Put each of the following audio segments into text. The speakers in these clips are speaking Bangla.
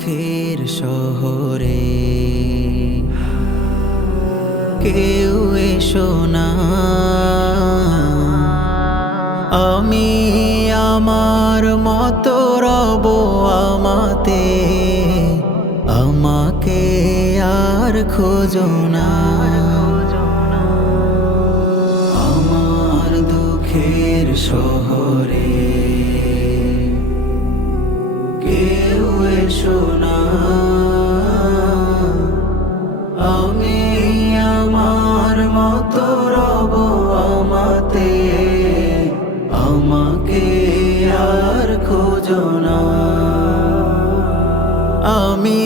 দুঃখের শহরে। কেউ এসো না। আমি আমার মতো রব আমাতে। আমাকে আর খোঁজো না। আমার দুঃখের শহরে। আমি আমার মতো রব আমাকে আর খোঁজো না। আমি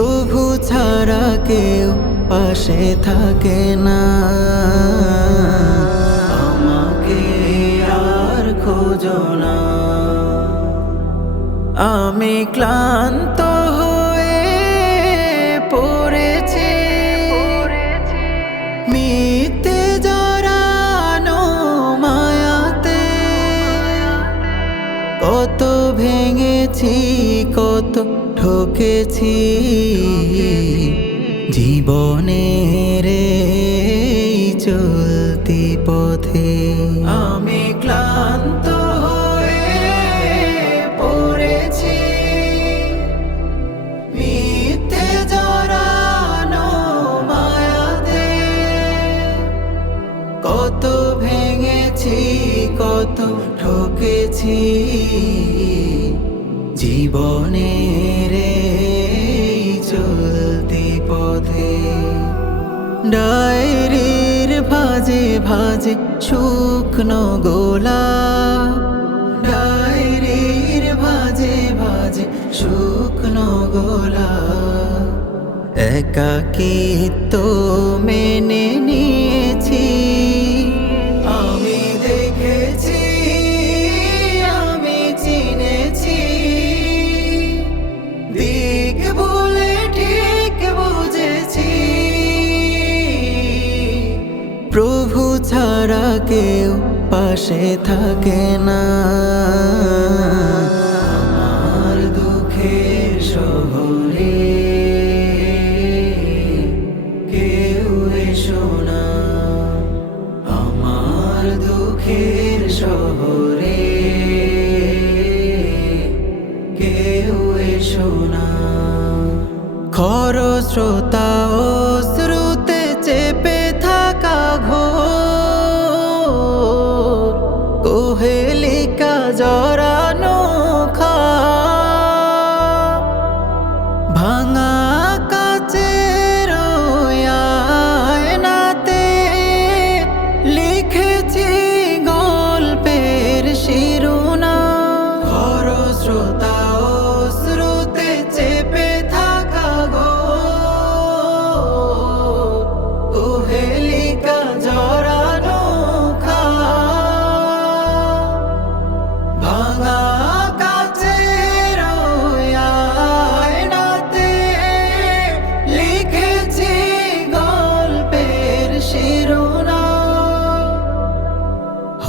প্রভু ছাড়া কেউ পাশে থাকে না। আমাকে আর খোঁজো না। আমি ক্লান্ত ভেঙেছি কত ঠকেছি। জীবনের চলতি পথে আমি ক্লান্ত কত ভেঙেছি কত ঠকেছি। জীবনের চলতি পথে ডায়েরির ভাজে ভাজে শুকনো গোলা, ডায়েরির ভাজে ভাজে শুকনো গোলা। একাকিত্ব মেনে নিয়েছি ছাড়া কেউ পাশে থাকে না। আমার দুঃখের শহরে কেউ আমার শহরে কেউ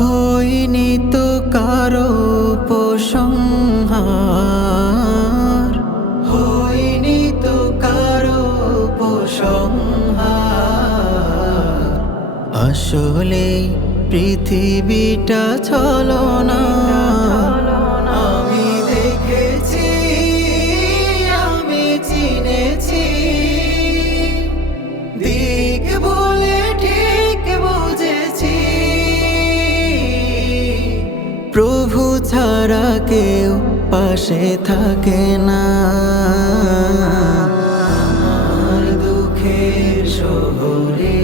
হইনি তো কারও উপসংহার। হইনি তো কারও উপসংহার। আসলে পৃথিবীটা চলো কেউ পাশে থাকে না। আমার দুঃখের শহরে